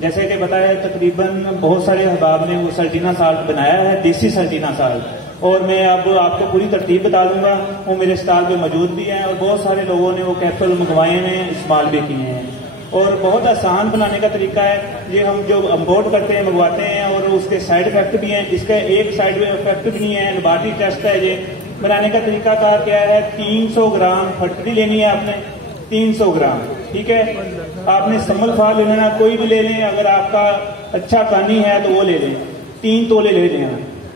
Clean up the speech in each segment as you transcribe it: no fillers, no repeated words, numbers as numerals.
जैसे कि बताया, तकरीबन बहुत सारे अहबाब ने वो सर्टीना साल्ट बनाया है, देसी सर्टीना साल्ट, और मैं अब आपको पूरी तरतीब बता दूंगा। वो मेरे स्टॉल पे मौजूद भी हैं और बहुत सारे लोगों ने वो कैप्सूल मंगवाए हैं, इस्तेमाल भी किए हैं। और बहुत आसान बनाने का तरीका है। ये हम जो इम्पोर्ट करते हैं, मंगवाते हैं, और उसके साइड इफेक्ट भी हैं। इसका एक साइड इफेक्ट भी नहीं है, लेबॉरेटरी टेस्ट है। ये बनाने का तरीका कार क्या है, 300 ग्राम फटकरी लेनी है आपने, 300 ग्राम, ठीक है। आपने सम्मल फाल लेना, कोई भी ले लें, अगर आपका अच्छा कानी है तो वो ले लें। 3 तोले ले लेना,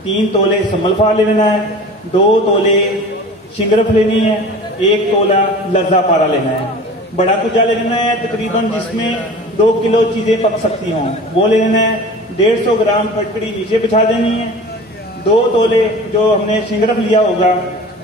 3 तोले सम्मल फाल ले लेना है, 2 तोले शिंगरफ लेनी है, 1 तोला लज्जा पारा लेना है। बड़ा कुजा ले लेना है तकरीबन, जिसमें 2 किलो चीजें पक सकती हों, वो ले लेना है। 150 ग्राम फटकड़ी नीचे बिछा देनी है। 2 तोले जो हमने शिंगरफ लिया होगा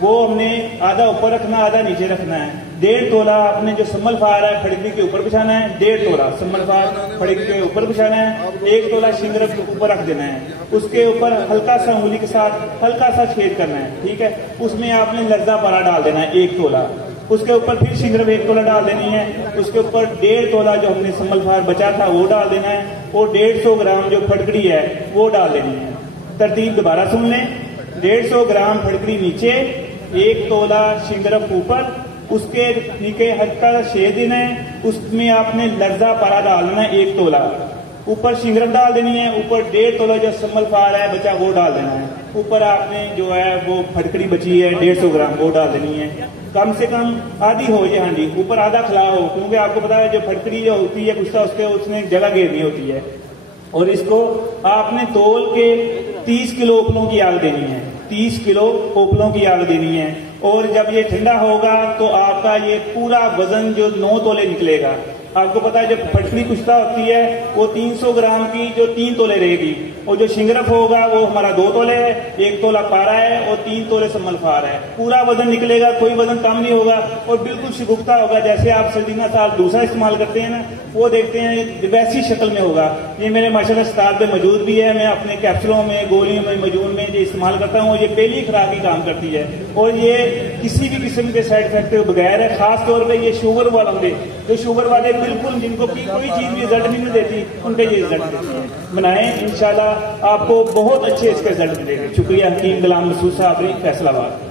वो हमने आधा ऊपर रखना, आधा नीचे रखना है। 1.5 तोला आपने जो सम्मल फार है फटकड़ी के ऊपर बिछाना है, 1.5 तोला सम्मल फार फटकड़ी के ऊपर बिछाना है, 1 तोला शिंगरफ के ऊपर रख देना है। उसके ऊपर हल्का सा उंगली के साथ हल्का सा छेद करना है, ठीक है। उसमें आपने लज्जा पारा डाल देना है 1 तोला। उसके ऊपर फिर शिंगरफ 1 तोला डाल देनी है। उसके ऊपर 1.5 तोला जो हमने सम्मल फार बचा था वो डाल देना है, और 150 ग्राम जो फटकड़ी है वो डाल देनी है। तरतीब दोबारा सुन लें, 150 ग्राम फटकड़ी नीचे, 1 तोला शिंगरफ ऊपर, उसके नीचे हल्का सा छेद देना है। उसमें आपने लज्जा पारा डालना है 1 तोला, ऊपर शिंगरफ डाल देनी है, ऊपर 1.5 तोला जो सम्मल फार है बचा वो डाल देना है। ऊपर आपने जो है वो फटकड़ी बची है 150 ग्राम वो डाल देनी है। कम से कम आधी हो ये हांडी, ऊपर आधा खिला हो, क्योंकि आपको पता है जो फटकड़ी जो होती है कुश्ता उसके उसने जगह घेरनी होती है। और इसको आपने तोल के 30 किलो उपलों की आग देनी है, 30 किलो उपलों की आग देनी है। और जब ये ठंडा होगा तो आपका ये पूरा वजन जो 9 तोले निकलेगा। आपको पता है जब फटकड़ी कुश्ता होती है वो 300 ग्राम की जो 3 तोले रहेगी, और जो शिंगरफ होगा वो हमारा 2 तोले है, 1 तोला पारा है और 3 तोले सम्मल फार है। पूरा वजन निकलेगा, कोई वजन कम नहीं होगा और बिल्कुल शिगुफ्ता होगा। जैसे आप सर्टीना साल्ट दूसरा इस्तेमाल करते हैं ना, वो देखते हैं वैसी शक्ल में होगा। ये मेरे माशाल्लाह स्टॉल पे मौजूद भी है। मैं अपने कैप्सूलों में, गोलियों में, मजून में ये इस्तेमाल करता हूँ। ये पहली खुराक ही काम करती है और ये किसी भी किस्म के साइड इफेक्ट के बगैर है। खास तौर पर ये शुगर वालों के, जो शुगर वाले बिल्कुल जिनको कोई चीज भी रिजल्ट नहीं देती, उनके ये रिजल्ट देती है। बनाएं, इंशाल्लाह आपको बहुत अच्छे इसके रिजल्ट मिलेंगे। शुक्रिया। हकीम गुलाम मसूद साहब, फैसलाबाद।